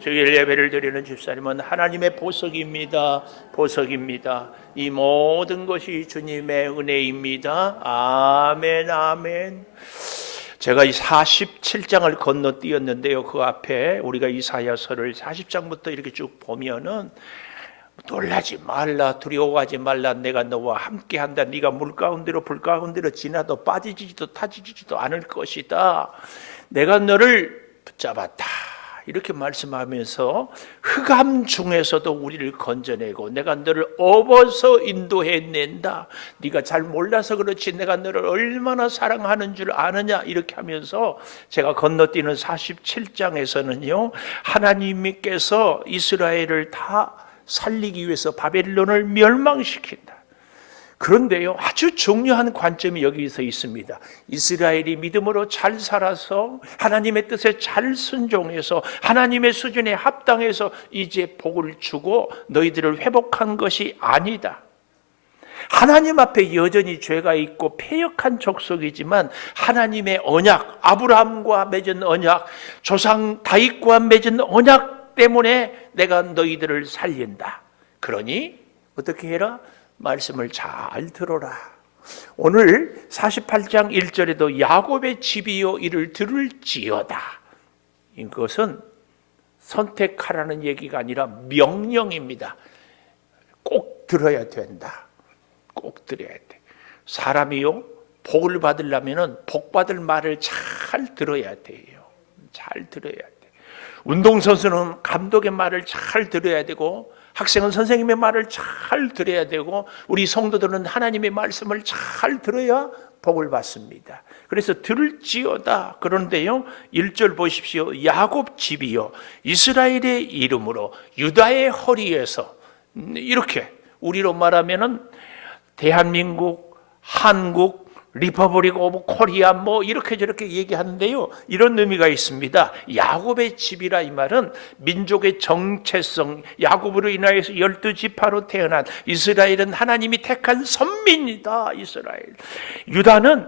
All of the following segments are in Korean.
주일 예배를 드리는 집사님은 하나님의 보석입니다. 보석입니다. 이 모든 것이 주님의 은혜입니다. 아멘, 아멘. 제가 이 47장을 건너뛰었는데요. 그 앞에 우리가 이사야서를 40장부터 이렇게 쭉 보면은 놀라지 말라, 두려워하지 말라, 내가 너와 함께한다. 네가 물 가운데로 불 가운데로 지나도 빠지지도 타지지도 않을 것이다. 내가 너를 붙잡았다. 이렇게 말씀하면서 흑암 중에서도 우리를 건져내고 내가 너를 업어서 인도해낸다. 네가 잘 몰라서 그렇지 내가 너를 얼마나 사랑하는 줄 아느냐. 이렇게 하면서 제가 건너뛰는 47장에서는요 하나님께서 이스라엘을 다 살리기 위해서 바벨론을 멸망시킨다. 그런데요 아주 중요한 관점이 여기서 있습니다. 이스라엘이 믿음으로 잘 살아서 하나님의 뜻에 잘 순종해서 하나님의 수준에 합당해서 이제 복을 주고 너희들을 회복한 것이 아니다. 하나님 앞에 여전히 죄가 있고 패역한 족속이지만 하나님의 언약, 아브라함과 맺은 언약, 조상 다윗과 맺은 언약 때문에 내가 너희들을 살린다. 그러니 어떻게 해라? 말씀을 잘 들어라. 오늘 48장 1절에도 야곱의 집이여 이를 들을지어다. 이것은 선택하라는 얘기가 아니라 명령입니다. 꼭 들어야 된다. 꼭 들어야 돼. 사람이요 복을 받으려면 복 받을 말을 잘 들어야 돼요. 잘 들어야 돼. 운동선수는 감독의 말을 잘 들어야 되고 학생은 선생님의 말을 잘 들어야 되고 우리 성도들은 하나님의 말씀을 잘 들어야 복을 받습니다. 그래서 들을지어다. 그런데요 1절 보십시오. 야곱 집이요 이스라엘의 이름으로 유다의 허리에서, 이렇게 우리로 말하면은 대한민국, 한국, 리퍼블릭 오브 코리아 뭐 이렇게 저렇게 얘기하는데요 이런 의미가 있습니다. 야곱의 집이라 이 말은 민족의 정체성, 야곱으로 인하여서 12지파로 태어난 이스라엘은 하나님이 택한 선민이다. 이스라엘. 유다는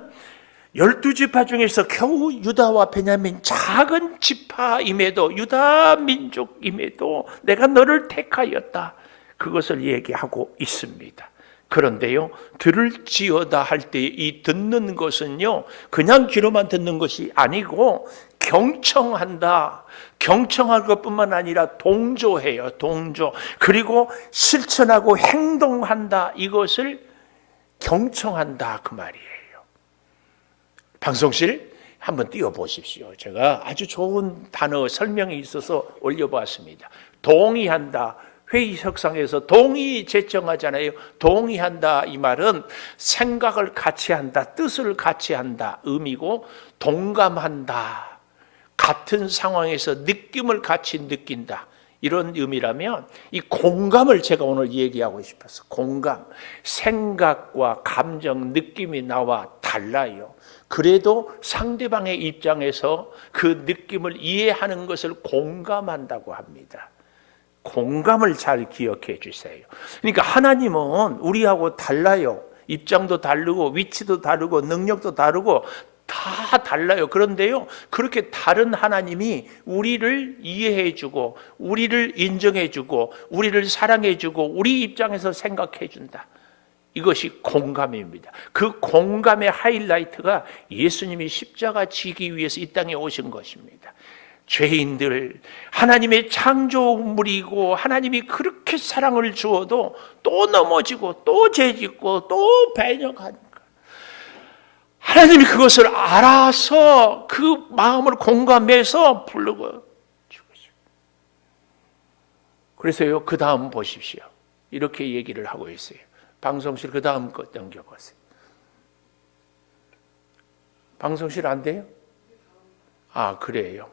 12지파 중에서 겨우 유다와 베냐민 작은 지파임에도 유다 민족임에도 내가 너를 택하였다. 그것을 얘기하고 있습니다. 그런데요 들을지어다 할 때 이 듣는 것은요 그냥 귀로만 듣는 것이 아니고 경청한다. 경청할 것뿐만 아니라 동조해요. 동조. 그리고 실천하고 행동한다. 이것을 경청한다 그 말이에요. 방송실 한번 띄워보십시오. 제가 아주 좋은 단어 설명이 있어서 올려보았습니다. 동의한다. 회의석상에서 동의 제청하잖아요. 동의한다 이 말은 생각을 같이 한다, 뜻을 같이 한다 의미고, 동감한다, 같은 상황에서 느낌을 같이 느낀다 이런 의미라면, 이 공감을 제가 오늘 얘기하고 싶어서, 공감, 생각과 감정, 느낌이 나와 달라요. 그래도 상대방의 입장에서 그 느낌을 이해하는 것을 공감한다고 합니다. 공감을 잘 기억해 주세요. 그러니까 하나님은 우리하고 달라요. 입장도 다르고 위치도 다르고 능력도 다르고 다 달라요. 그런데요 그렇게 다른 하나님이 우리를 이해해 주고 우리를 인정해 주고 우리를 사랑해 주고 우리 입장에서 생각해 준다. 이것이 공감입니다. 그 공감의 하이라이트가 예수님이 십자가 지기 위해서 이 땅에 오신 것입니다. 죄인들, 하나님의 창조물이고 하나님이 그렇게 사랑을 주어도 또 넘어지고 또 죄짓고 또 배역하니까 하나님이 그것을 알아서 그 마음을 공감해서 부르고 죽으시고. 그래서요 그 다음 보십시오. 이렇게 얘기를 하고 있어요. 방송실 그 다음 거 넘겨보세요. 방송실 안 돼요? 아 그래요.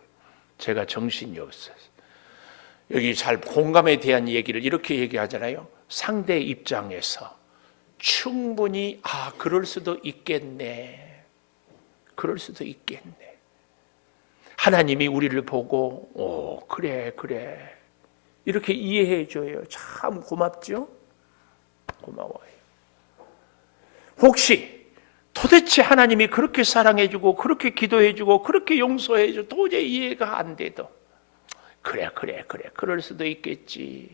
제가 정신이 없어요. 여기 잘 공감에 대한 얘기를 이렇게 얘기하잖아요. 상대 입장에서 충분히 그럴 수도 있겠네. 그럴 수도 있겠네. 하나님이 우리를 보고 그래 이렇게 이해해 줘요. 참 고맙죠? 고마워요. 혹시 도대체 하나님이 그렇게 사랑해주고 그렇게 기도해주고 그렇게 용서해주고 도저히 이해가 안 돼도 그래 그럴 수도 있겠지.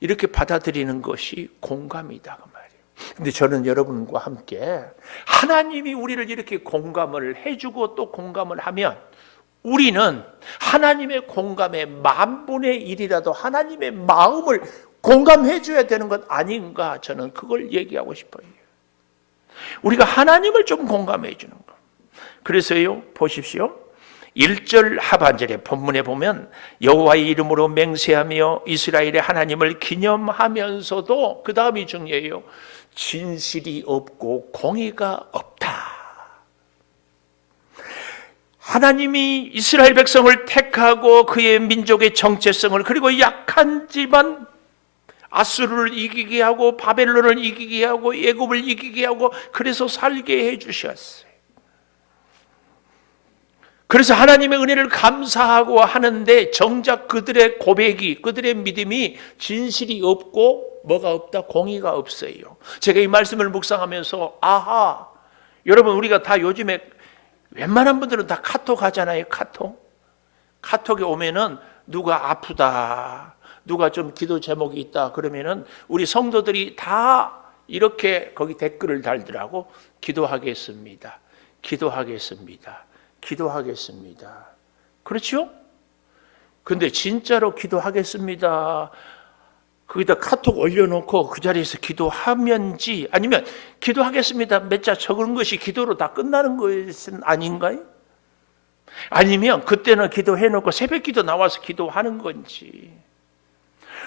이렇게 받아들이는 것이 공감이다 그 말이에요. 근데 저는 여러분과 함께 하나님이 우리를 이렇게 공감을 해주고 또 공감을 하면 우리는 하나님의 공감의 10,000분의 1이라도 하나님의 마음을 공감해 줘야 되는 것 아닌가, 저는 그걸 얘기하고 싶어요. 우리가 하나님을 좀 공감해 주는 것. 그래서요, 보십시오. 1절 하반절에 본문에 보면 여호와의 이름으로 맹세하며 이스라엘의 하나님을 기념하면서도 그 다음이 중요해요. 진실이 없고 공의가 없다. 하나님이 이스라엘 백성을 택하고 그의 민족의 정체성을, 그리고 약한지만 아수르를 이기게 하고 바벨론을 이기게 하고 애굽을 이기게 하고 그래서 살게 해주셨어요. 그래서 하나님의 은혜를 감사하고 하는데 정작 그들의 고백이, 그들의 믿음이 진실이 없고 뭐가 없다? 공의가 없어요. 제가 이 말씀을 묵상하면서 아하, 여러분 우리가 다 요즘에 웬만한 분들은 다 카톡 하잖아요. 카톡에 오면은 누가 아프다, 누가 좀 기도 제목이 있다 그러면은 우리 성도들이 다 이렇게 거기 댓글을 달더라고. 기도하겠습니다. 그렇죠? 근데 진짜로 기도하겠습니다 거기다 카톡 올려놓고 그 자리에서 기도하면지, 아니면 기도하겠습니다 몇 자 적은 것이 기도로 다 끝나는 것은 아닌가요? 아니면 그때는 기도해놓고 새벽 기도 나와서 기도하는 건지.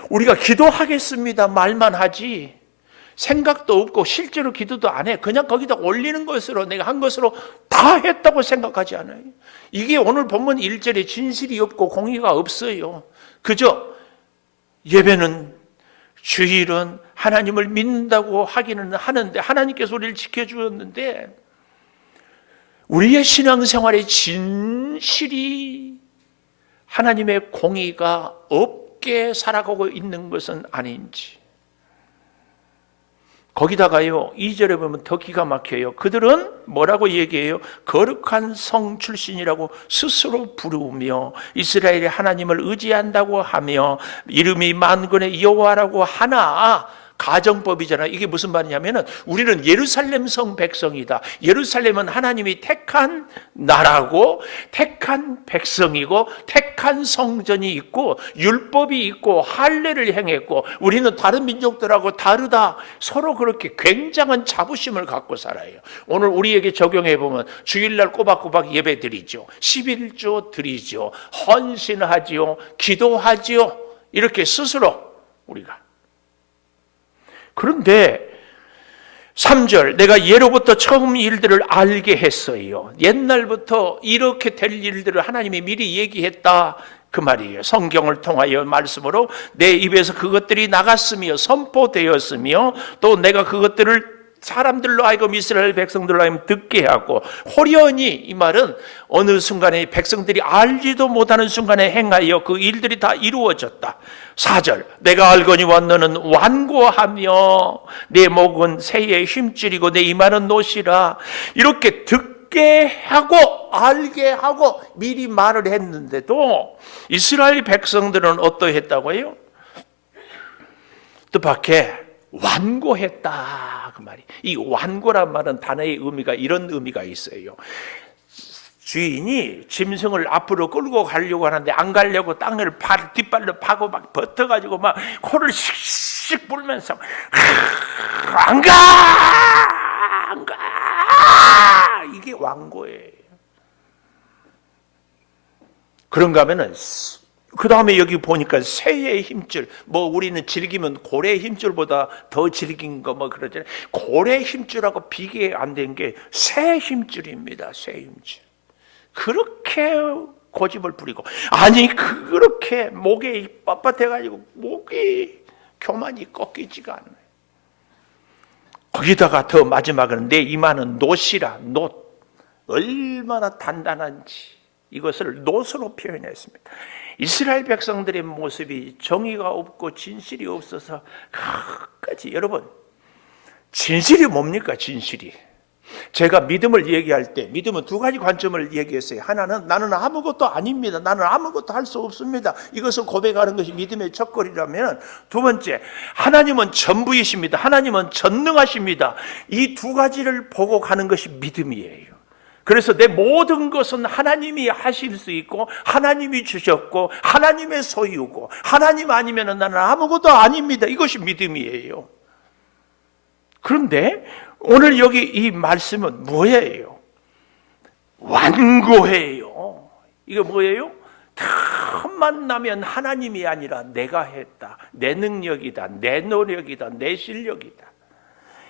우리가 기도하겠습니다 말만 하지 생각도 없고 실제로 기도도 안 해. 그냥 거기다 올리는 것으로, 내가 한 것으로 다 했다고 생각하지 않아요. 이게 오늘 본문 1절에 진실이 없고 공의가 없어요. 그저 예배는, 주일은 하나님을 믿는다고 하기는 하는데, 하나님께서 우리를 지켜주었는데 우리의 신앙생활의 진실이 하나님의 공의가 없게 살아가고 있는 것은 아닌지. 거기다가요 2절에 보면 더 기가 막혀요. 그들은 뭐라고 얘기해요? 거룩한 성 출신이라고 스스로 부르며 이스라엘의 하나님을 의지한다고 하며 이름이 만군의 여호와라고 하나. 가정법이잖아요. 이게 무슨 말이냐면은 우리는 예루살렘 성 백성이다. 예루살렘은 하나님이 택한 나라고 택한 백성이고 택한 성전이 있고 율법이 있고 할례를 행했고 우리는 다른 민족들하고 다르다. 서로 그렇게 굉장한 자부심을 갖고 살아요. 오늘 우리에게 적용해 보면 주일날 꼬박꼬박 예배 드리죠. 11조 드리죠. 헌신하지요. 기도하지요. 이렇게 스스로 우리가. 그런데 3절, 내가 예로부터 처음 일들을 알게 했어요. 옛날부터 이렇게 될 일들을 하나님이 미리 얘기했다 그 말이에요. 성경을 통하여 말씀으로 내 입에서 그것들이 나갔으며 선포되었으며 또 내가 그것들을 사람들로 하여금 이스라엘 백성들로 하여금 듣게 하고 호련히, 이 말은 어느 순간에 백성들이 알지도 못하는 순간에 행하여 그 일들이 다 이루어졌다. 4절, 내가 알거니와 너는 완고하며 내 목은 새에 힘줄이고 내 이마는 노시라. 이렇게 듣게 하고 알게 하고 미리 말을 했는데도 이스라엘 백성들은 어떠했다고요? 뜻밖의 완고했다 그 말이. 이 완고란 말은 단어의 의미가 이런 의미가 있어요. 주인이 짐승을 앞으로 끌고 가려고 하는데 안 가려고 땅을 뒷발로 파고 막 버텨가지고 막 코를 씩씩 불면서 안 가! 이게 완고예요. 그런가 하면은 그 다음에 여기 보니까 새의 힘줄, 뭐 우리는 즐기면 고래의 힘줄보다 더 즐긴 거 뭐 그러잖아요. 고래 힘줄하고 비교 안 된 게 새 힘줄입니다. 새 힘줄. 그렇게 고집을 부리고, 아니 그렇게 목에 뻣뻣해가지고 목이 교만이 꺾이지가 않아요. 거기다가 더 마지막은 내 이마는 놋이라. 놋, 얼마나 단단한지 이것을 놋으로 표현했습니다. 이스라엘 백성들의 모습이 정의가 없고 진실이 없어서 끝까지. 여러분, 진실이 뭡니까? 진실이 제가 믿음을 얘기할 때 믿음은 두 가지 관점을 얘기했어요. 하나는 나는 아무것도 아닙니다. 나는 아무것도 할 수 없습니다. 이것을 고백하는 것이 믿음의 첫걸이라면, 두 번째, 하나님은 전부이십니다. 하나님은 전능하십니다. 이 두 가지를 보고 가는 것이 믿음이에요. 그래서 내 모든 것은 하나님이 하실 수 있고 하나님이 주셨고 하나님의 소유고, 하나님 아니면 나는 아무것도 아닙니다. 이것이 믿음이에요. 그런데 오늘 여기 이 말씀은 뭐예요? 완고해요. 이게 뭐예요? 틈만 나면 하나님이 아니라 내가 했다, 내 능력이다, 내 노력이다, 내 실력이다.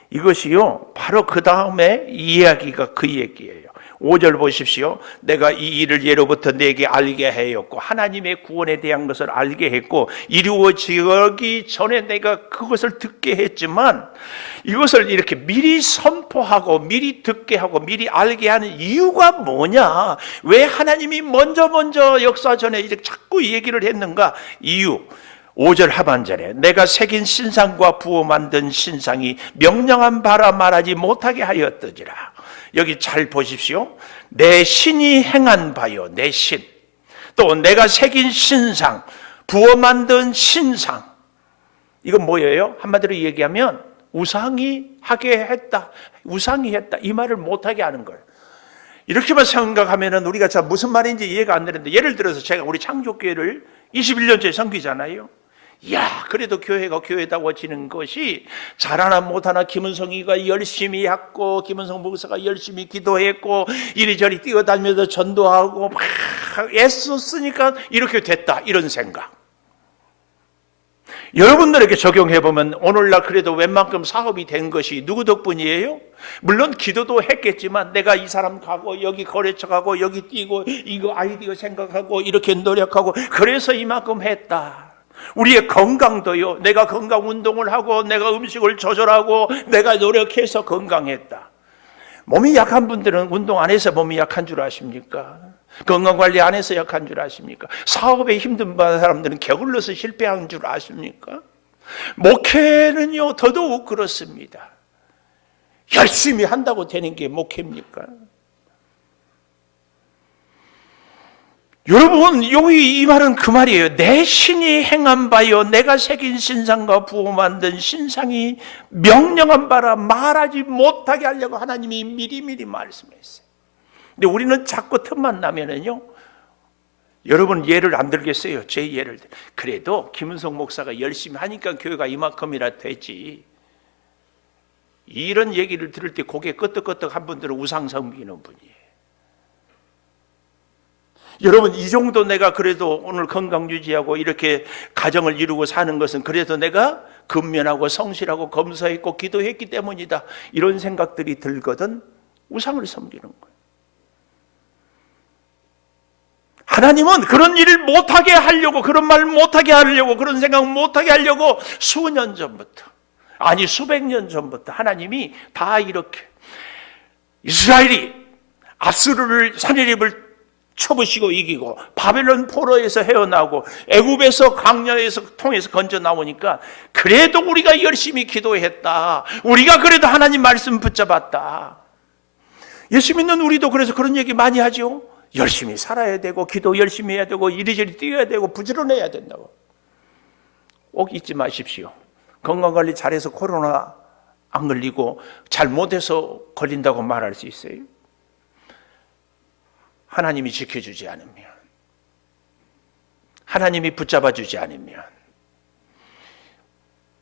이것이요, 바로 그 다음에 이야기가 그 얘기예요. 5절 보십시오. 내가 이 일을 예로부터 내게 알게 하였고 하나님의 구원에 대한 것을 알게 했고 이루어지기 전에 내가 그것을 듣게 했지만, 이것을 이렇게 미리 선포하고 미리 듣게 하고 미리 알게 하는 이유가 뭐냐? 왜 하나님이 먼저 역사 전에 이렇게 자꾸 얘기를 했는가? 이유, 5절 하반절에 내가 새긴 신상과 부어 만든 신상이 명령한 바라 말하지 못하게 하였더지라. 여기 잘 보십시오. 내 신이 행한 바요, 내 신. 또 내가 새긴 신상, 부어 만든 신상. 이건 뭐예요? 한마디로 얘기하면 우상이 하게 했다, 우상이 했다, 이 말을 못하게 하는 거예요. 이렇게만 생각하면 우리가 자 무슨 말인지 이해가 안 되는데, 예를 들어서 제가 우리 창조교회를 21년째 섬기잖아요. 야, 그래도 교회가 교회다고 지는 것이 잘하나 못하나 김은성이가 열심히 했고 김은성 목사가 열심히 기도했고 이리저리 뛰어다니면서 전도하고 막 애썼으니까 이렇게 됐다, 이런 생각. 여러분들에게 적용해보면 오늘날 그래도 웬만큼 사업이 된 것이 누구 덕분이에요? 물론 기도도 했겠지만 내가 이 사람 가고 여기 거래처 가고 여기 뛰고 이거 아이디어 생각하고 이렇게 노력하고 그래서 이만큼 했다. 우리의 건강도요, 내가 건강 운동을 하고 내가 음식을 조절하고 내가 노력해서 건강했다. 몸이 약한 분들은 운동 안 해서 몸이 약한 줄 아십니까? 건강관리 안 해서 약한 줄 아십니까? 사업에 힘든 사람들은 게을러서 실패한 줄 아십니까? 목회는요 더더욱 그렇습니다. 열심히 한다고 되는 게 목회입니까? 여러분, 여기 이 말은 그 말이에요. 내 신이 행한 바요, 내가 새긴 신상과 부어 만든 신상이 명령한 바라 말하지 못하게 하려고 하나님이 미리미리 말씀했어요. 근데 우리는 자꾸 틈만 나면은요, 여러분 예를 안 들겠어요? 제 예를 들. 그래도 김은성 목사가 열심히 하니까 교회가 이만큼이나 되지. 이런 얘기를 들을 때 고개 끄덕끄덕한 분들은 우상 섬기는 분이에요. 여러분, 이 정도 내가 그래도 오늘 건강 유지하고 이렇게 가정을 이루고 사는 것은 그래도 내가 근면하고 성실하고 검사했고 기도했기 때문이다, 이런 생각들이 들거든 우상을 섬기는 거예요. 하나님은 그런 일을 못하게 하려고, 그런 말 못하게 하려고, 그런 생각 못하게 하려고 수년 전부터, 아니 수백 년 전부터 하나님이 다 이렇게 이스라엘이 아수르를, 사내립을 쳐부시고 이기고 바벨론 포로에서 헤어나오고 애굽에서 광야에서 통해서 건져 나오니까 그래도 우리가 열심히 기도했다, 우리가 그래도 하나님 말씀 붙잡았다. 예수 믿는 우리도 그래서 그런 얘기 많이 하죠. 열심히 살아야 되고 기도 열심히 해야 되고 이리저리 뛰어야 되고 부지런해야 된다고. 꼭 잊지 마십시오. 건강관리 잘해서 코로나 안 걸리고 잘못해서 걸린다고 말할 수 있어요? 하나님이 지켜주지 않으면, 하나님이 붙잡아주지 않으면.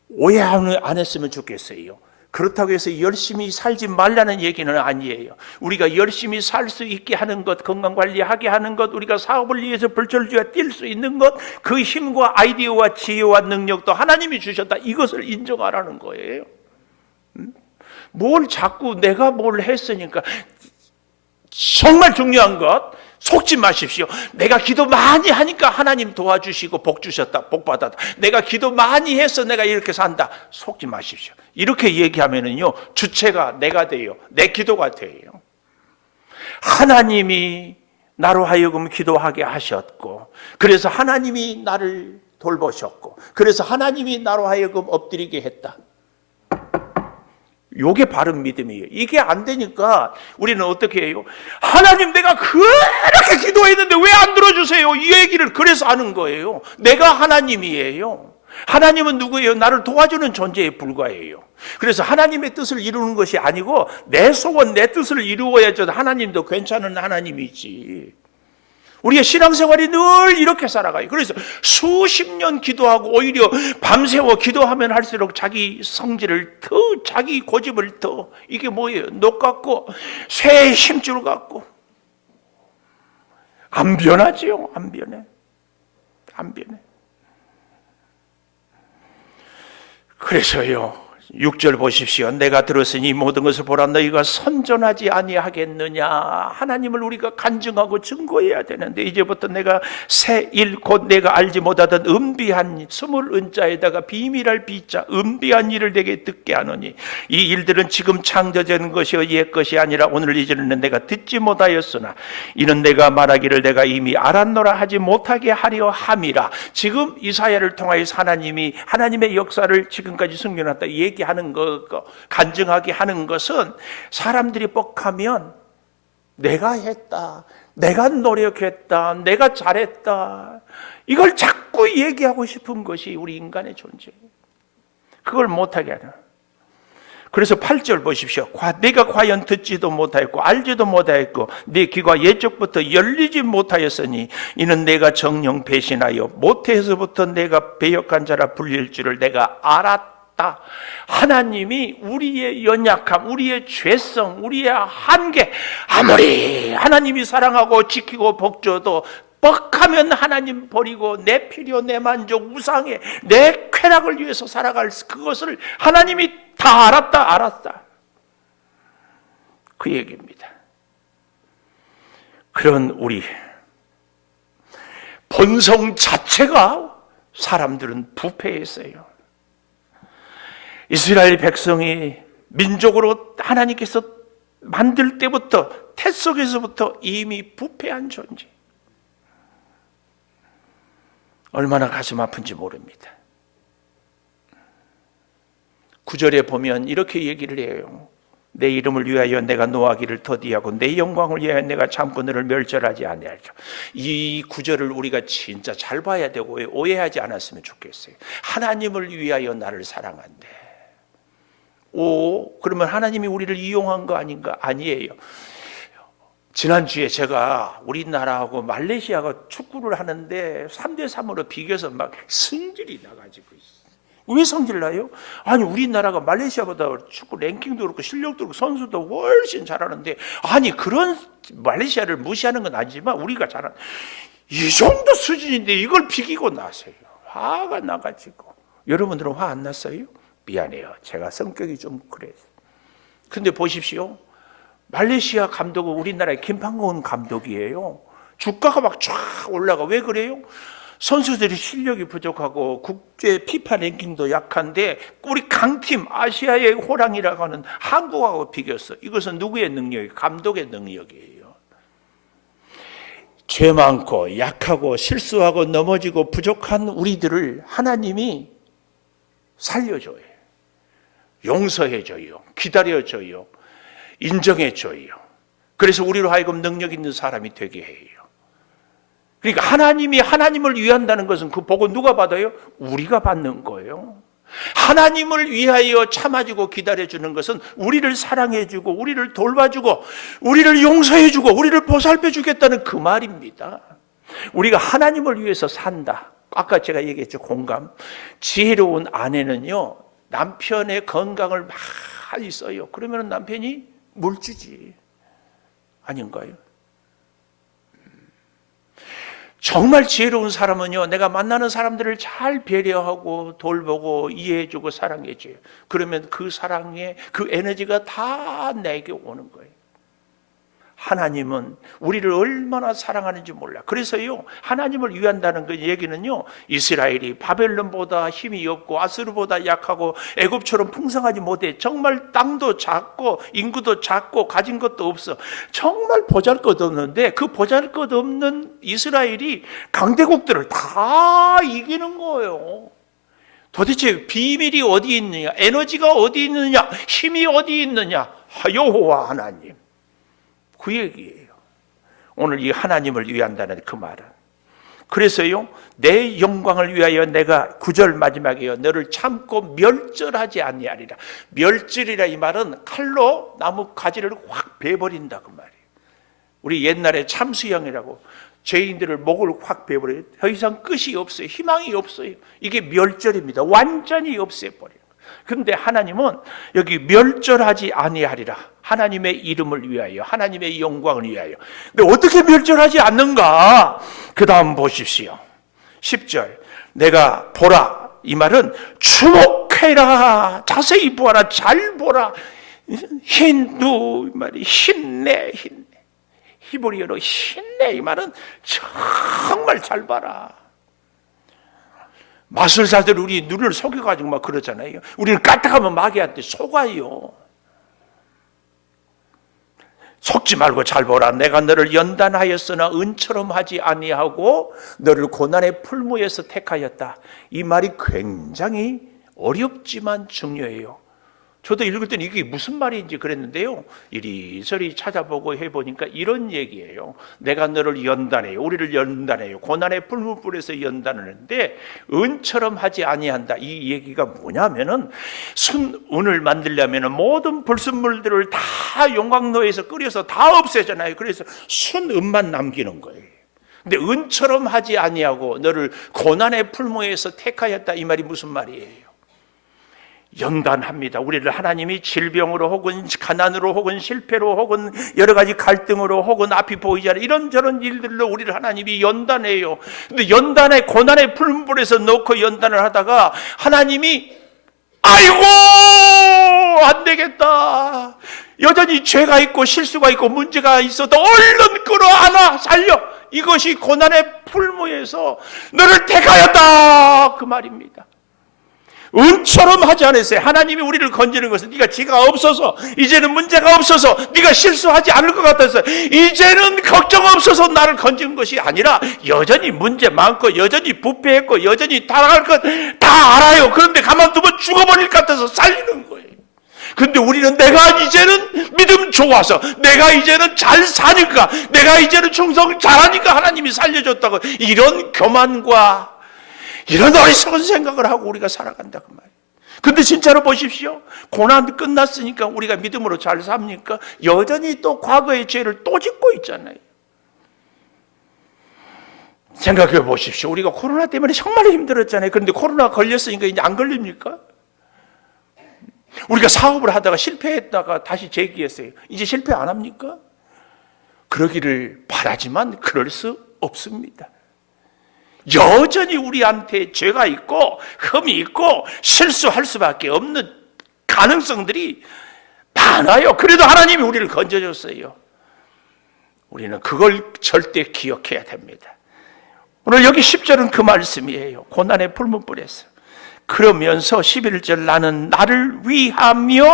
오해 안 했으면 좋겠어요. 그렇다고 해서 열심히 살지 말라는 얘기는 아니에요. 우리가 열심히 살 수 있게 하는 것, 건강관리하게 하는 것, 우리가 사업을 위해서 불철주야 뛸 수 있는 것, 그 힘과 아이디어와 지혜와 능력도 하나님이 주셨다, 이것을 인정하라는 거예요. 뭘 자꾸 내가 뭘 했으니까. 정말 중요한 것, 속지 마십시오. 내가 기도 많이 하니까 하나님 도와주시고 복 주셨다, 복 받았다, 내가 기도 많이 해서 내가 이렇게 산다, 속지 마십시오. 이렇게 얘기하면은요 주체가 내가 돼요. 내 기도가 돼요. 하나님이 나로 하여금 기도하게 하셨고, 그래서 하나님이 나를 돌보셨고, 그래서 하나님이 나로 하여금 엎드리게 했다. 요게 바른 믿음이에요. 이게 안 되니까 우리는 어떻게 해요? 하나님, 내가 그렇게 기도했는데 왜 안 들어주세요? 이 얘기를 그래서 하는 거예요. 내가 하나님이에요. 하나님은 누구예요? 나를 도와주는 존재에 불과해요. 그래서 하나님의 뜻을 이루는 것이 아니고 내 소원, 내 뜻을 이루어야죠. 하나님도 괜찮은 하나님이지. 우리의 신앙생활이 늘 이렇게 살아가요. 그래서 수십 년 기도하고 오히려 밤새워 기도하면 할수록 자기 성질을 더, 자기 고집을 더, 이게 뭐예요? 녹 같고 쇠의 힘줄 같고 안 변하지요. 안 변해. 안 변해. 그래서요, 6절 보십시오. 내가 들었으니 모든 것을 보라. 너희가 선전하지 아니하겠느냐. 하나님을 우리가 간증하고 증거해야 되는데, 이제부터 내가 새 일 곧 내가 알지 못하던 은비한 스물 은자에다가 비밀할 비자 은비한 일을 내게 듣게 하노니 이 일들은 지금 창조된 것이요 옛 것이 아니라 오늘 이전에는 내가 듣지 못하였으나 이는 내가 말하기를 내가 이미 알았노라 하지 못하게 하려 함이라. 지금 이사야를 통하여서 하나님이 하나님의 역사를 지금까지 숨겨놨다 얘기하는 거, 간증하게 하는 것은 사람들이 뻑하면 내가 했다, 내가 노력했다, 내가 잘했다, 이걸 자꾸 얘기하고 싶은 것이 우리 인간의 존재예요. 그걸 못하게 하는. 그래서 8절 보십시오. 내가 과연 듣지도 못하였고 알지도 못하였고 내 귀가 예적부터 열리지 못하였으니 이는 내가 정령 배신하여 모태에서부터 내가 배역한 자라 불릴 줄을 내가 알았다. 하나님이 우리의 연약함, 우리의 죄성, 우리의 한계, 아무리 하나님이 사랑하고 지키고 복줘도 뻑하면 하나님 버리고 내 필요, 내 만족, 우상에 내 쾌락을 위해서 살아갈 그것을 하나님이 다 알았다. 그 얘기입니다. 그런 우리 본성 자체가 사람들은 부패했어요. 이스라엘 백성이 민족으로 하나님께서 만들 때부터 태 속에서부터 이미 부패한 존재. 얼마나 가슴 아픈지 모릅니다. 9절에 보면 이렇게 얘기를 해요. 내 이름을 위하여 내가 노하기를 더디하고 내 영광을 위하여 내가 참고 너를 멸절하지 아니하리라. 이 구절을 우리가 진짜 잘 봐야 되고 오해하지 않았으면 좋겠어요. 하나님을 위하여 나를 사랑한대. 그러면 하나님이 우리를 이용한 거 아닌가? 아니에요. 지난주에 제가 우리나라하고 말레이시아가 축구를 하는데 3대3으로 비겨서 막 승질이 나가지고 있어요. 왜 성질 나요? 아니, 우리나라가 말레이시아보다 축구 랭킹도 그렇고 실력도 그렇고 선수도 훨씬 잘하는데, 아니 그런 말레이시아를 무시하는 건 아니지만 우리가 잘하는 이 정도 수준인데 이걸 비기고 나서요. 화가 나가지고. 여러분들은 화 안 났어요? 미안해요. 제가 성격이 좀 그래요. 근데 보십시오. 말레이시아 감독은 우리나라의 김판곤 감독이에요. 주가가 막 쫙 올라가. 왜 그래요? 선수들이 실력이 부족하고 국제 피파 랭킹도 약한데 우리 강팀 아시아의 호랑이라고 하는 한국하고 비겼어. 이것은 누구의 능력이에요? 감독의 능력이에요. 죄 많고 약하고 실수하고 넘어지고 부족한 우리들을 하나님이 살려줘요. 용서해줘요. 기다려줘요. 인정해줘요. 그래서 우리로 하여금 능력 있는 사람이 되게 해요. 그러니까 하나님이 하나님을 위한다는 것은 그 복은 누가 받아요? 우리가 받는 거예요. 하나님을 위하여 참아주고 기다려주는 것은 우리를 사랑해주고 우리를 돌봐주고 우리를 용서해주고 우리를 보살펴주겠다는 그 말입니다. 우리가 하나님을 위해서 산다. 아까 제가 얘기했죠. 공감. 지혜로운 아내는요, 남편의 건강을 많이 써요. 그러면 남편이 뭘 주지? 아닌가요? 정말 지혜로운 사람은요, 내가 만나는 사람들을 잘 배려하고 돌보고 이해해주고 사랑해줘요. 그러면 그 사랑에 그 에너지가 다 내게 오는 거예요. 하나님은 우리를 얼마나 사랑하는지 몰라. 그래서요, 하나님을 위한다는 그 얘기는요, 이스라엘이 바벨론보다 힘이 없고 아수르보다 약하고 애굽처럼 풍성하지 못해. 정말 땅도 작고 인구도 작고 가진 것도 없어. 정말 보잘것없는데 그 보잘것없는 이스라엘이 강대국들을 다 이기는 거예요. 도대체 비밀이 어디 있느냐, 에너지가 어디 있느냐, 힘이 어디 있느냐? 여호와 하나님. 그 얘기예요. 오늘 이 하나님을 위한다는 그 말은. 그래서요, 내 영광을 위하여 내가 9절 마지막에요, 너를 참고 멸절하지 아니하리라. 멸절이라 이 말은 칼로 나무 가지를 확 베버린다 그 말이에요. 우리 옛날에 참수형이라고 죄인들을 목을 확 베버려요. 더 이상 끝이 없어요. 희망이 없어요. 이게 멸절입니다. 완전히 없애버려요. 그런데 하나님은 여기 멸절하지 아니하리라. 하나님의 이름을 위하여, 하나님의 영광을 위하여. 근데 어떻게 멸절하지 않는가? 그 다음 보십시오. 10절. 내가 보라. 이 말은 주목해라. 자세히 보아라. 잘 보라. 힌두 말이 힘내. 히브리어로 힘내. 이 말은 정말 잘 봐라. 마술사들 우리 눈을 속여가지고 막 그러잖아요. 우리는 까딱하면 마귀한테 속아요. 속지 말고 잘 보라. 내가 너를 연단하였으나 은처럼 하지 아니하고 너를 고난의 풀무에서 택하였다. 이 말이 굉장히 어렵지만 중요해요. 저도 읽을 때는 이게 무슨 말인지 그랬는데요, 이리저리 찾아보고 해보니까 이런 얘기예요. 내가 너를 연단해요. 우리를 연단해요. 고난의 풀무불에서 연단을 했는데 은처럼 하지 아니한다. 이 얘기가 뭐냐면은, 순은을 만들려면 모든 불순물들을 다 용광로에서 끓여서 다 없애잖아요. 그래서 순은만 남기는 거예요. 근데 은처럼 하지 아니하고 너를 고난의 풀무에서 택하였다. 이 말이 무슨 말이에요? 연단합니다. 우리를 하나님이 질병으로 혹은 가난으로 혹은 실패로 혹은 여러 가지 갈등으로 혹은 앞이 보이지 않는 이런저런 일들로 우리를 하나님이 연단해요. 근데 연단의 고난의 풀물에서 넣고 연단을 하다가 하나님이 아이고 안 되겠다. 여전히 죄가 있고 실수가 있고 문제가 있어도 얼른 끌어안아 살려. 이것이 고난의 풀무에서 너를 택하였다. 그 말입니다. 은처럼 하지 않았어요. 하나님이 우리를 건지는 것은 네가 지가 없어서, 이제는 문제가 없어서, 네가 실수하지 않을 것 같아서, 이제는 걱정 없어서 나를 건지는 것이 아니라 여전히 문제 많고 여전히 부패했고 여전히 당할 것 다 알아요. 그런데 가만두면 죽어버릴 것 같아서 살리는 거예요. 근데 우리는 내가 이제는 믿음 좋아서, 내가 이제는 잘 사니까, 내가 이제는 충성 잘하니까 하나님이 살려줬다고, 이런 교만과 이런 어리석은 생각을 하고 우리가 살아간다 그 말이에요. 근데 진짜로 보십시오. 고난 끝났으니까 우리가 믿음으로 잘 삽니까? 여전히 또 과거의 죄를 또 짓고 있잖아요. 생각해 보십시오. 우리가 코로나 때문에 정말 힘들었잖아요. 그런데 코로나 걸렸으니까 이제 안 걸립니까? 우리가 사업을 하다가 실패했다가 다시 재기했어요. 이제 실패 안 합니까? 그러기를 바라지만 그럴 수 없습니다. 여전히 우리한테 죄가 있고 흠이 있고 실수할 수밖에 없는 가능성들이 많아요. 그래도 하나님이 우리를 건져줬어요. 우리는 그걸 절대 기억해야 됩니다. 오늘 여기 10절은 그 말씀이에요. 고난의 풀무불에서. 그러면서 11절 나는 나를 위하여,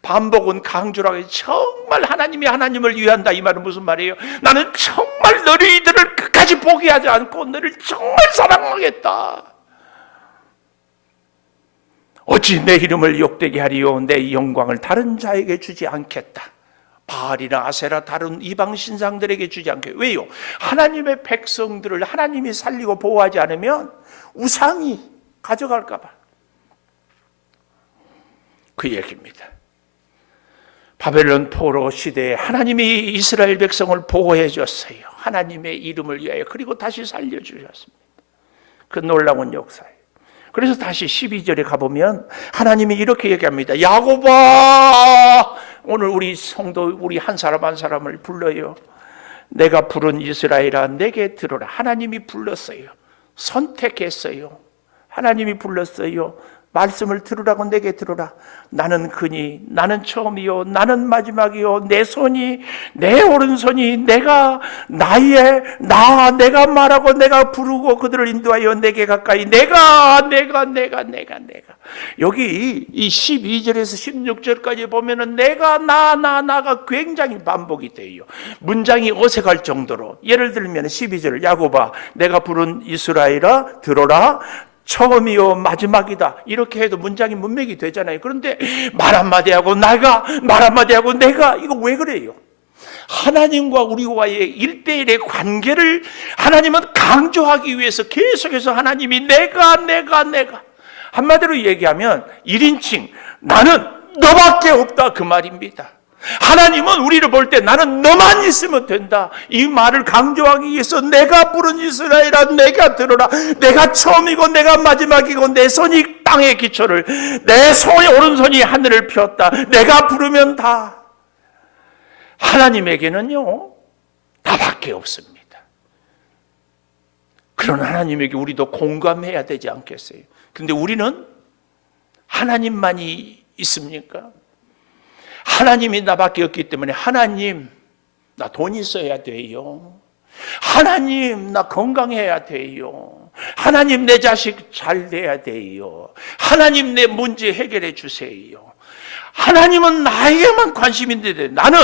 반복은 강조라고 해서 정말 하나님이 하나님을 위한다. 이 말은 무슨 말이에요? 나는 정말 너희들을 끝까지 포기하지 않고 너를 정말 사랑하겠다. 어찌 내 이름을 욕되게 하리요? 내 영광을 다른 자에게 주지 않겠다. 바알이나 아세라 다른 이방 신상들에게 주지 않겠다. 왜요? 하나님의 백성들을 하나님이 살리고 보호하지 않으면 우상이 가져갈까 봐. 그 얘기입니다. 바벨론 포로 시대에 하나님이 이스라엘 백성을 보호해 줬어요. 하나님의 이름을 위하여. 그리고 다시 살려주셨습니다. 그 놀라운 역사예요. 그래서 다시 12절에 가보면 하나님이 이렇게 얘기합니다. 야곱아, 오늘 우리 성도 우리 한 사람 한 사람을 불러요. 내가 부른 이스라엘아 내게 들어라. 하나님이 불렀어요. 선택했어요. 하나님이 불렀어요. 말씀을 들으라고 내게 들으라. 나는 그니, 나는 처음이요, 나는 마지막이요, 내 손이, 내 오른손이 내가 내가 말하고 내가 부르고 그들을 인도하여 내게 가까이 내가 여기 이 12절에서 16절까지 보면은 나가 굉장히 반복이 돼요. 문장이 어색할 정도로. 예를 들면 12절 야곱아 내가 부른 이스라엘아 들어라. 처음이요 마지막이다 이렇게 해도 문장이 문맥이 되잖아요. 그런데 말 한마디 하고 나가, 말 한마디 하고 내가, 이거 왜 그래요? 하나님과 우리와의 1대1의 관계를 하나님은 강조하기 위해서 계속해서 하나님이 내가 한마디로 얘기하면 1인칭 나는 너밖에 없다 그 말입니다. 하나님은 우리를 볼 때 나는 너만 있으면 된다 이 말을 강조하기 위해서 내가 부른 이스라엘아 내가 들어라, 내가 처음이고 내가 마지막이고 내 손이 땅의 기초를, 내 손이 오른손이 하늘을 폈다, 내가 부르면 다. 하나님에게는요 나밖에 없습니다. 그런 하나님에게 우리도 공감해야 되지 않겠어요? 근데 우리는 하나님만이 있습니까? 하나님이 나밖에 없기 때문에 하나님 나 돈 있어야 돼요, 하나님 나 건강해야 돼요, 하나님 내 자식 잘 돼야 돼요, 하나님 내 문제 해결해 주세요. 하나님은 나에게만 관심이 있는데 나는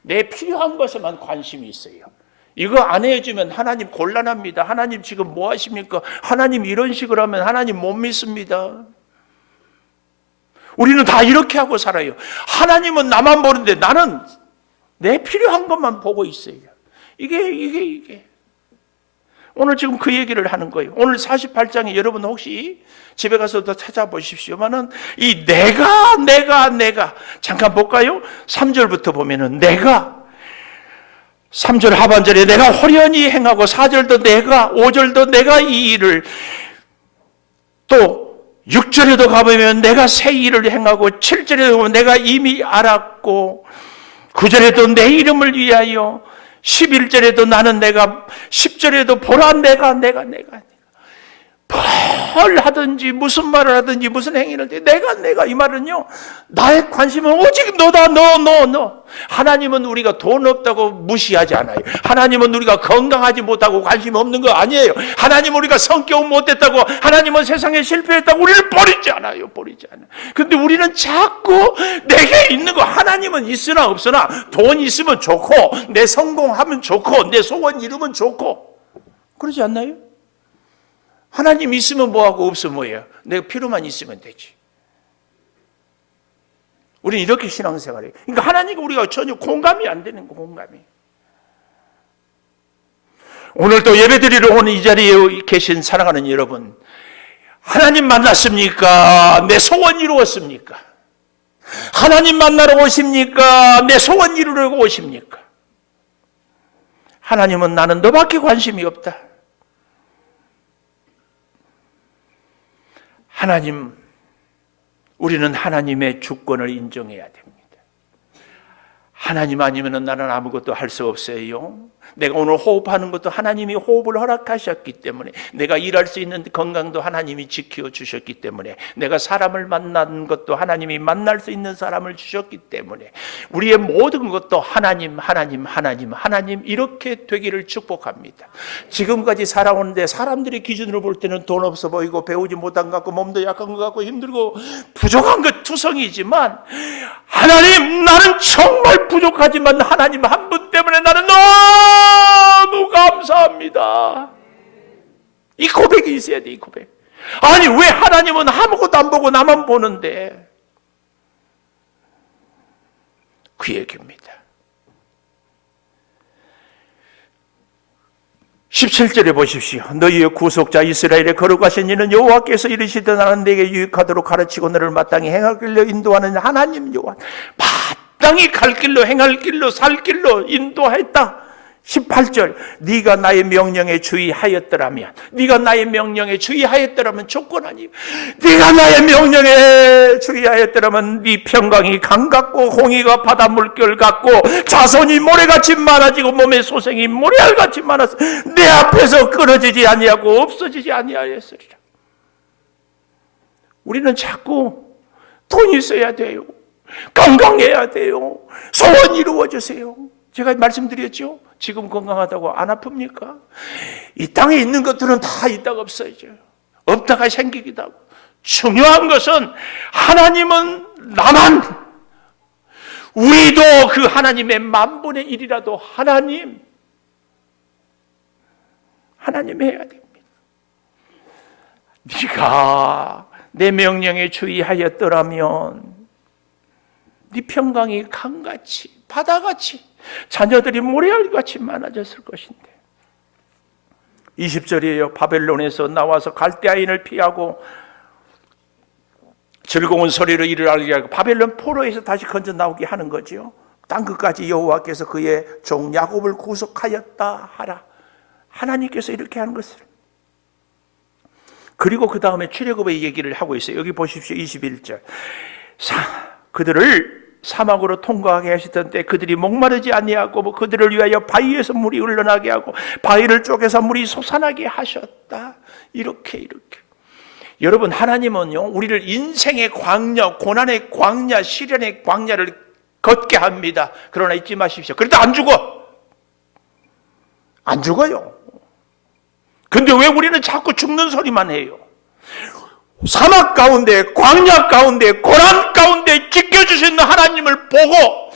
내 필요한 것에만 관심이 있어요. 이거 안 해주면 하나님 곤란합니다. 하나님 지금 뭐 하십니까? 하나님 이런 식으로 하면 하나님 못 믿습니다. 우리는 다 이렇게 하고 살아요. 하나님은 나만 보는데 나는 내 필요한 것만 보고 있어요. 이게 오늘 지금 그 얘기를 하는 거예요. 오늘 48장에 여러분 혹시 집에 가서도 찾아보십시오만은 이 내가 잠깐 볼까요? 3절부터 보면은 내가, 3절 하반절에 내가 호련히 행하고 4절도 내가, 5절도 내가 이 일을, 또 6절에도 가보면 내가 새 일을 행하고 7절에도 보면 내가 이미 알았고 9절에도 내 이름을 위하여 11절에도 나는 내가, 10절에도 보라 내가 뭘 하든지 무슨 말을 하든지 무슨 행위를 해 내가 이 말은요 나의 관심은 오직 너다. 너. 하나님은 우리가 돈 없다고 무시하지 않아요. 하나님은 우리가 건강하지 못하고 관심 없는 거 아니에요. 하나님은 우리가 성격 못됐다고, 하나님은 세상에 실패했다고 우리를 버리지 않아요. 근데 우리는 자꾸 내게 있는 거, 하나님은 있으나 없으나 돈 있으면 좋고 내 성공하면 좋고 내 소원 이루면 좋고 그러지 않나요? 하나님 있으면 뭐하고 없으면 뭐예요? 내가 필요만 있으면 되지. 우리는 이렇게 신앙생활해요. 그러니까 하나님과 우리가 전혀 공감이 안 되는 거, 공감이. 오늘 또 예배드리러 온 이 자리에 계신 사랑하는 여러분, 하나님 만났습니까? 내 소원 이루었습니까? 하나님 만나러 오십니까? 내 소원 이루려고 오십니까? 하나님은 나는 너밖에 관심이 없다. 하나님, 우리는 하나님의 주권을 인정해야 됩니다. 하나님 아니면 나는 아무것도 할 수 없어요. 내가 오늘 호흡하는 것도 하나님이 호흡을 허락하셨기 때문에, 내가 일할 수 있는 건강도 하나님이 지켜주셨기 때문에, 내가 사람을 만난 것도 하나님이 만날 수 있는 사람을 주셨기 때문에, 우리의 모든 것도 하나님 이렇게 되기를 축복합니다. 지금까지 살아오는데 사람들의 기준으로 볼 때는 돈 없어 보이고 배우지 못한 것 같고 몸도 약한 것 같고 힘들고 부족한 것 투성이지만, 하나님 나는 정말 부족하지만 하나님 한 분 때문에 나는 너무 감사합니다. 이 고백이 있어야 돼. 이 고백. 아니 왜 하나님은 아무것도 안 보고 나만 보는데, 그 얘기입니다. 17절에 보십시오. 너희의 구속자 이스라엘의 거룩하신 이는 여호와께서 이르시되 나는 네게 유익하도록 가르치고 너를 마땅히 행할 길로 인도하는 하나님 여호와. 마땅히 갈 길로, 행할 길로, 살 길로 인도했다. 18절, 네가 나의 명령에 주의하였더라면, 네가 나의 명령에 주의하였더라면 조건 아니에요. 네가 나의 명령에 주의하였더라면 네 평강이 강 같고 홍해가 바다 물결 같고 자손이 모래같이 많아지고 몸의 소생이 모래알같이 많아서 내 앞에서 끊어지지 아니하고 없어지지 아니하였으리라. 우리는 자꾸 돈이 있어야 돼요. 건강해야 돼요. 소원 이루어주세요. 제가 말씀드렸죠? 지금 건강하다고 안 아픕니까? 이 땅에 있는 것들은 다 있다가 없어져요. 없다가 생기기도 하고. 중요한 것은 하나님은 나만, 우리도 그 하나님의 만분의 1이라도 하나님 해야 됩니다. 네가 내 명령에 주의하였더라면 네 평강이 강같이 바다같이 자녀들이 모래알같이 많아졌을 것인데. 20절이에요. 바벨론에서 나와서 갈대아인을 피하고 즐거운 소리로 이를 알게 하고 바벨론 포로에서 다시 건져 나오게 하는 거죠. 땅끝까지 여호와께서 그의 종 야곱을 구속하였다 하라. 하나님께서 이렇게 하는 것을. 그리고 그 다음에 출애굽의 얘기를 하고 있어요. 여기 보십시오. 21절. 그들을 사막으로 통과하게 하시던 때 그들이 목마르지 아니하고 그들을 위하여 바위에서 물이 흘러나게 하고 바위를 쪼개서 물이 솟아나게 하셨다. 이렇게 여러분, 하나님은요 우리를 인생의 광야, 고난의 광야, 시련의 광야를 걷게 합니다. 그러나 잊지 마십시오. 그래도 안 죽어요. 근데 왜 우리는 자꾸 죽는 소리만 해요? 사막 가운데, 광야 가운데, 고난 가운데 지켜주시는 하나님을 보고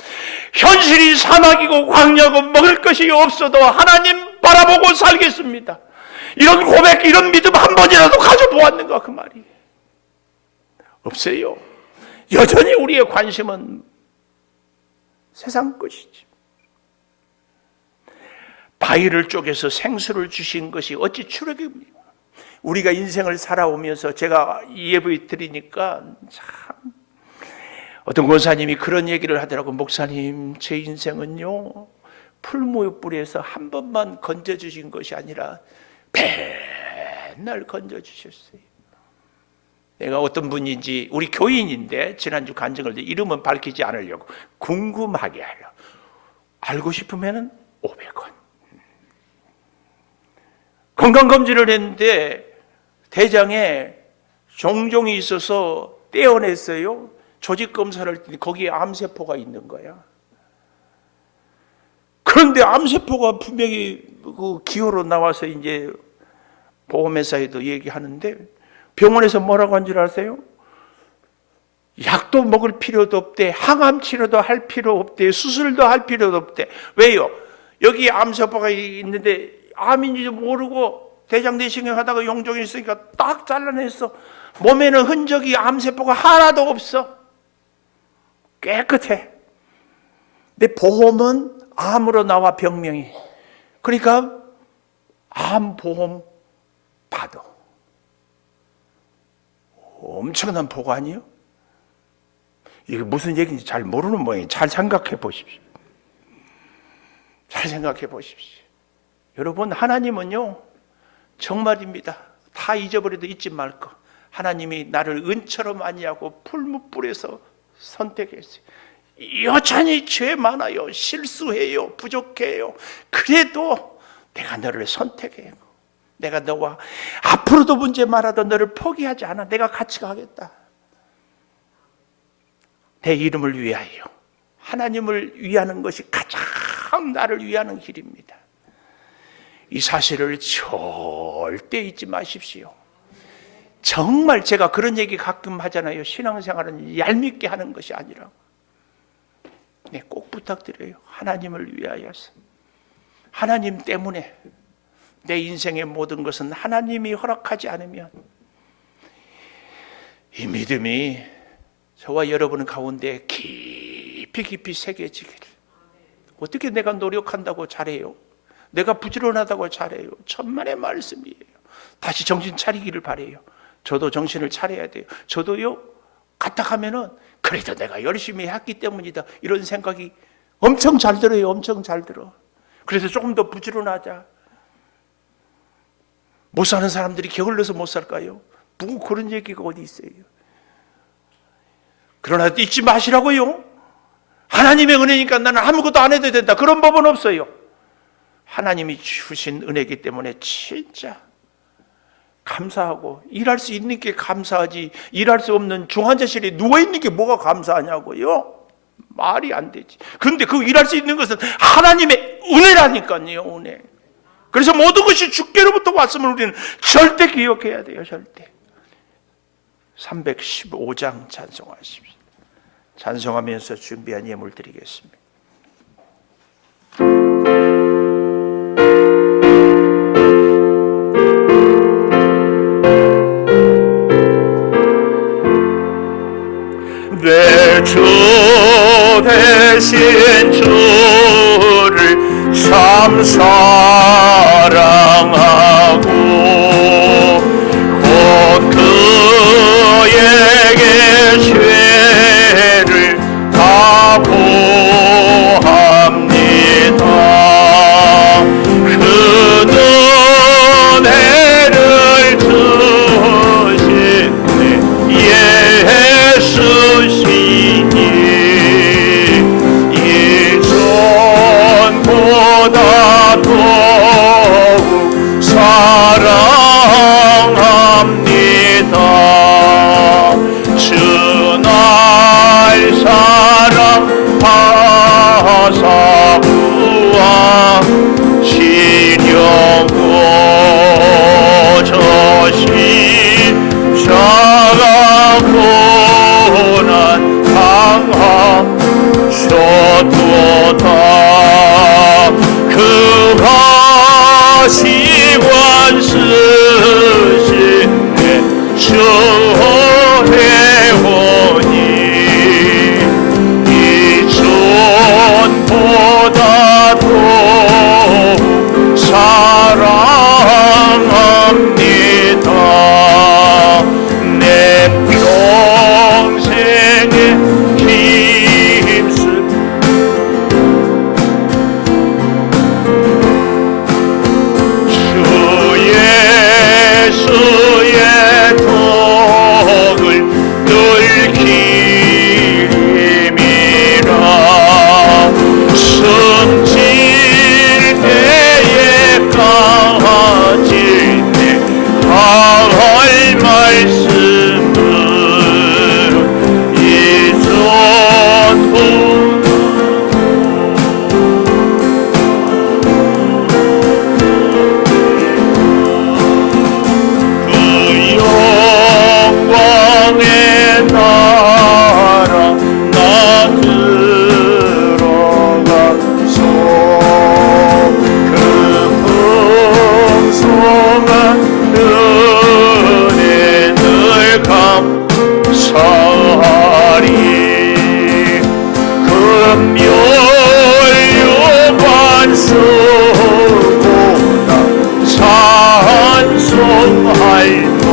현실이 사막이고 광야고 먹을 것이 없어도 하나님 바라보고 살겠습니다. 이런 고백, 이런 믿음 한 번이라도 가져보았는가 그 말이 없어요. 여전히 우리의 관심은 세상 것이지. 바위를 쪼개서 생수를 주신 것이 어찌 출애굽입니까? 우리가 인생을 살아오면서 제가 예배 드리니까 참 어떤 권사님이 그런 얘기를 하더라고. 목사님, 제 인생은요 풀무불에서 한 번만 건져주신 것이 아니라 맨날 건져주셨어요. 내가 어떤 분인지, 우리 교인인데 지난주 간증을 이름은 밝히지 않으려고, 궁금하게 하려고. 알고 싶으면 500원. 건강검진을 했는데 대장에 종종이 있어서 떼어냈어요. 조직검사를 했더니 거기에 암세포가 있는 거야. 그런데 암세포가 분명히 그 기호로 나와서 이제 보험회사에도 얘기하는데 병원에서 뭐라고 한 줄 아세요? 약도 먹을 필요도 없대, 항암 치료도 할 필요 없대, 수술도 할 필요도 없대. 왜요? 여기 암세포가 있는데 암인지도 모르고 대장 내시경 하다가 용종이 있으니까 딱 잘라냈어. 몸에는 흔적이, 암세포가 하나도 없어. 깨끗해. 근데 보험은 암으로 나와, 병명이. 그러니까 암보험 받아. 엄청난 보고 아니에요? 이게 무슨 얘기인지 잘 모르는 모양이에요. 잘 생각해 보십시오. 잘 생각해 보십시오. 여러분, 하나님은요 정말입니다. 다 잊어버려도 잊지 말 거. 하나님이 나를 은처럼 아니하고 풀무불에서 선택했어요. 여전히 죄 많아요. 실수해요. 부족해요. 그래도 내가 너를 선택해요. 내가 너와 앞으로도 문제 많아도 너를 포기하지 않아. 내가 같이 가겠다. 내 이름을 위하여, 하나님을 위하는 것이 가장 나를 위하는 길입니다. 이 사실을 절대 잊지 마십시오. 정말 제가 그런 얘기 가끔 하잖아요. 신앙생활은 얄밉게 하는 것이 아니라. 네, 꼭 부탁드려요. 하나님을 위하여서. 하나님 때문에 내 인생의 모든 것은 하나님이 허락하지 않으면 이 믿음이 저와 여러분 가운데 깊이 새겨지기를. 어떻게 내가 노력한다고 잘해요? 내가 부지런하다고 잘해요? 천만의 말씀이에요. 다시 정신 차리기를 바라요. 저도 정신을 차려야 돼요. 저도요, 가딱하면은 그래도 내가 열심히 했기 때문이다, 이런 생각이 엄청 잘 들어요. 엄청 잘 들어. 그래서 조금 더 부지런하자. 못 사는 사람들이 게을러서 못 살까요? 뭐 그런 얘기가 어디 있어요? 그러나 잊지 마시라고요. 하나님의 은혜니까 나는 아무것도 안 해도 된다, 그런 법은 없어요. 하나님이 주신 은혜이기 때문에 진짜 감사하고, 일할 수 있는 게 감사하지, 일할 수 없는 중환자실에 누워있는 게 뭐가 감사하냐고요? 말이 안 되지. 그런데 그 일할 수 있는 것은 하나님의 은혜라니까요. 은혜. 그래서 모든 것이 주께로부터 왔음을 우리는 절대 기억해야 돼요. 절대. 315장 찬송하십시오. 찬송하면서 준비한 예물 드리겠습니다. 주를 참 사랑하고 곧 그에게 죄를 다 보합니다. 그 은혜를 주시네 예수시니 이 전보다 더욱 사랑합니다. 주날 사랑하사 구와 신령 오저신 자가 고난 당하셨도다. 그 가시관 쓰시네 주해오니 이 전보다 더욱 사랑합니다. 내 평생의 힘쓰 주 예수의 덕을 늘 기림이라. 승질 때에 까지 할 말씀은 이전보다 그 영광의 나라 나 들어가서 그 풍성한 은혜를 감사하리. 금멸요관 수고나 찬송할 만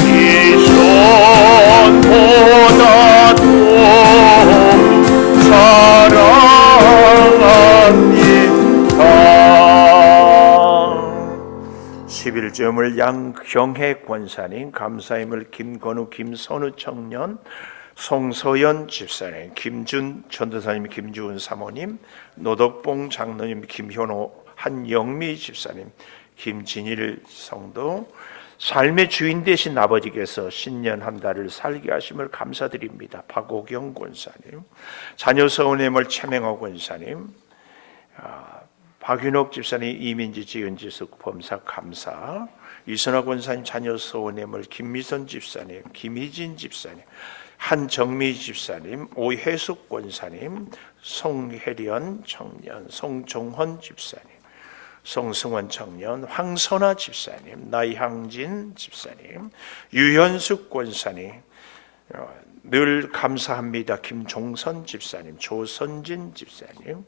이 손보다 더욱 사랑합니다. 11점을 양경혜 권사님, 감사임을 김건우 김선우 청년, 송소연 집사님, 김준 전도사님, 김주은 사모님, 노덕봉 장로님, 김현호 한영미 집사님, 김진일 성도, 삶의 주인 되신 아버지께서 신년 한 달을 살게 하심을 감사드립니다. 박오경 권사님, 자녀 서운임을 최명호 권사님, 박윤옥 집사님, 이민지 지은지숙 범사 감사, 이선화 권사님 자녀 서운임을 김미선 집사님, 김희진 집사님, 한정미 집사님, 오혜숙 권사님, 송혜련 청년, 송종헌 집사님, 송승원 청년, 황선아 집사님, 나향진 집사님, 유현숙 권사님, 늘 감사합니다. 김종선 집사님, 조선진 집사님,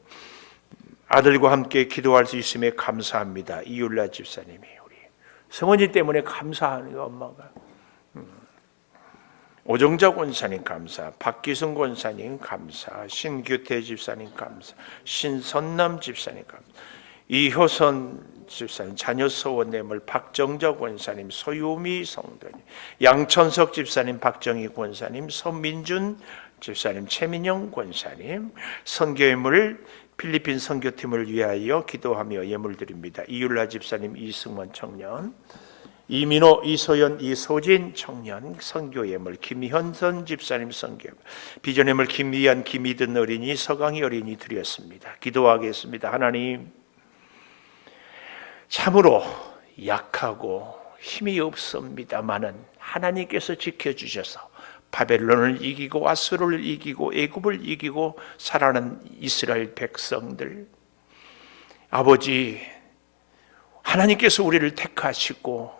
아들과 함께 기도할 수 있음에 감사합니다. 이율라 집사님이 우리 성원이 때문에 감사하는 엄마가, 오정자 권사님 감사, 박기승 권사님 감사, 신규태 집사님 감사, 신선남 집사님 감사, 이효선 집사님 자녀 서원내물, 박정자 권사님, 소유미 성도님, 양천석 집사님, 박정희 권사님, 서민준 집사님, 최민영 권사님, 선교예물 필리핀 선교팀을 위하여 기도하며 예물드립니다. 이율라 집사님, 이승원 청년, 이민호, 이소연, 이소진 청년 선교예물, 김현선 집사님 선교예물, 비전예물 김미연, 김이든 어린이, 서강희 어린이 드렸습니다. 기도하겠습니다. 하나님, 참으로 약하고 힘이 없습니다마는 하나님께서 지켜주셔서 바벨론을 이기고 아수르를 이기고 애굽을 이기고 살아난 이스라엘 백성들, 아버지 하나님께서 우리를 택하시고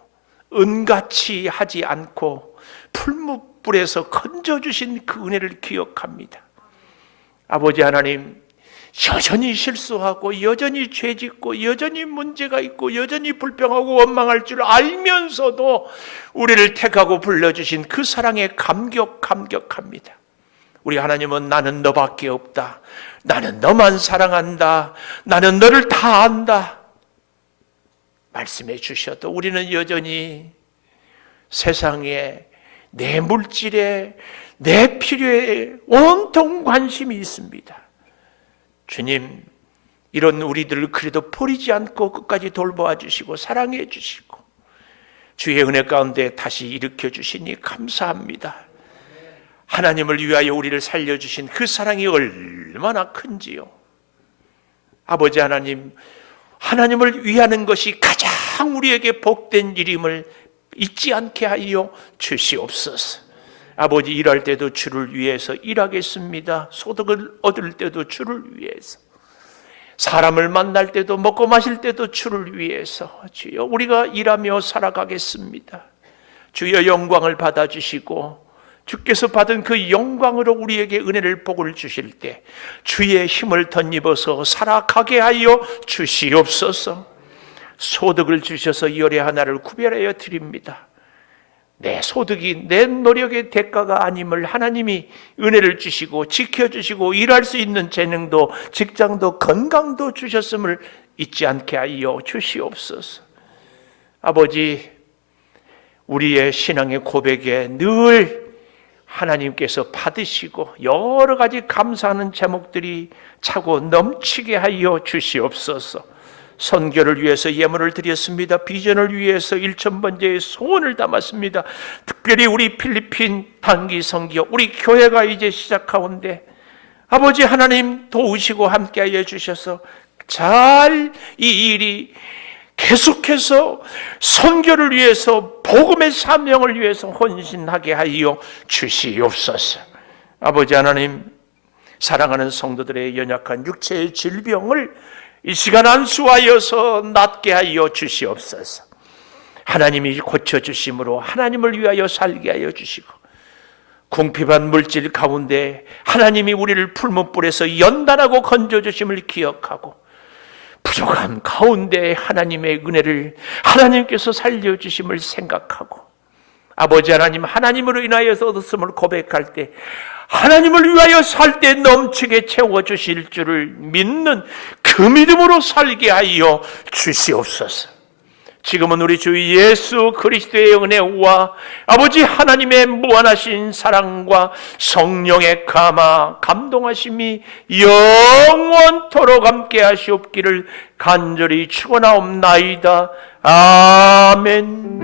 은같이 하지 않고 풀무불에서 건져주신 그 은혜를 기억합니다. 아버지 하나님, 여전히 실수하고 여전히 죄짓고 여전히 문제가 있고 여전히 불평하고 원망할 줄 알면서도 우리를 택하고 불러주신 그 사랑에 감격합니다. 우리 하나님은 나는 너밖에 없다, 나는 너만 사랑한다, 나는 너를 다 안다 말씀해 주셔도 우리는 여전히 세상에 내 물질에 내 필요에 온통 관심이 있습니다. 주님, 이런 우리들을 그래도 버리지 않고 끝까지 돌보아 주시고 사랑해 주시고 주의 은혜 가운데 다시 일으켜 주시니 감사합니다. 하나님을 위하여 우리를 살려주신 그 사랑이 얼마나 큰지요. 아버지 하나님, 하나님을 위하는 것이 가장 우리에게 복된 일임을 잊지 않게 하여 주시옵소서. 아버지, 일할 때도 주를 위해서 일하겠습니다. 소득을 얻을 때도 주를 위해서, 사람을 만날 때도 먹고 마실 때도 주를 위해서 주여 우리가 일하며 살아가겠습니다. 주여 영광을 받아주시고 주께서 받은 그 영광으로 우리에게 은혜를 복을 주실 때 주의 힘을 덧입어서 살아가게 하여 주시옵소서. 소득을 주셔서 열의 하나를 구별하여 드립니다. 내 소득이 내 노력의 대가가 아님을 하나님이 은혜를 주시고 지켜주시고 일할 수 있는 재능도 직장도 건강도 주셨음을 잊지 않게 하여 주시옵소서. 아버지, 우리의 신앙의 고백에 늘 하나님께서 받으시고 여러 가지 감사하는 제목들이 차고 넘치게 하여 주시옵소서. 선교를 위해서 예물을 드렸습니다. 비전을 위해서 1,000번째의 소원을 담았습니다. 특별히 우리 필리핀 단기 선교, 우리 교회가 이제 시작하온데 아버지 하나님 도우시고 함께하여 주셔서 잘 이 일이 계속해서 선교를 위해서 복음의 사명을 위해서 헌신하게 하여 주시옵소서. 아버지 하나님, 사랑하는 성도들의 연약한 육체의 질병을 이 시간 안수하여서 낫게 하여 주시옵소서. 하나님이 고쳐주심으로 하나님을 위하여 살게 하여 주시고 궁핍한 물질 가운데 하나님이 우리를 풀무불에서 연단하고 건져주심을 기억하고 부족한 가운데 하나님의 은혜를 하나님께서 살려주심을 생각하고 아버지 하나님, 하나님으로 인하여서 얻었음을 고백할 때 하나님을 위하여 살 때 넘치게 채워주실 줄을 믿는 그 믿음으로 살게 하여 주시옵소서. 지금은 우리 주 예수 그리스도의 은혜와 아버지 하나님의 무한하신 사랑과 성령의 감동하심이 영원토록 함께 하시옵기를 간절히 축원하옵나이다. 아멘.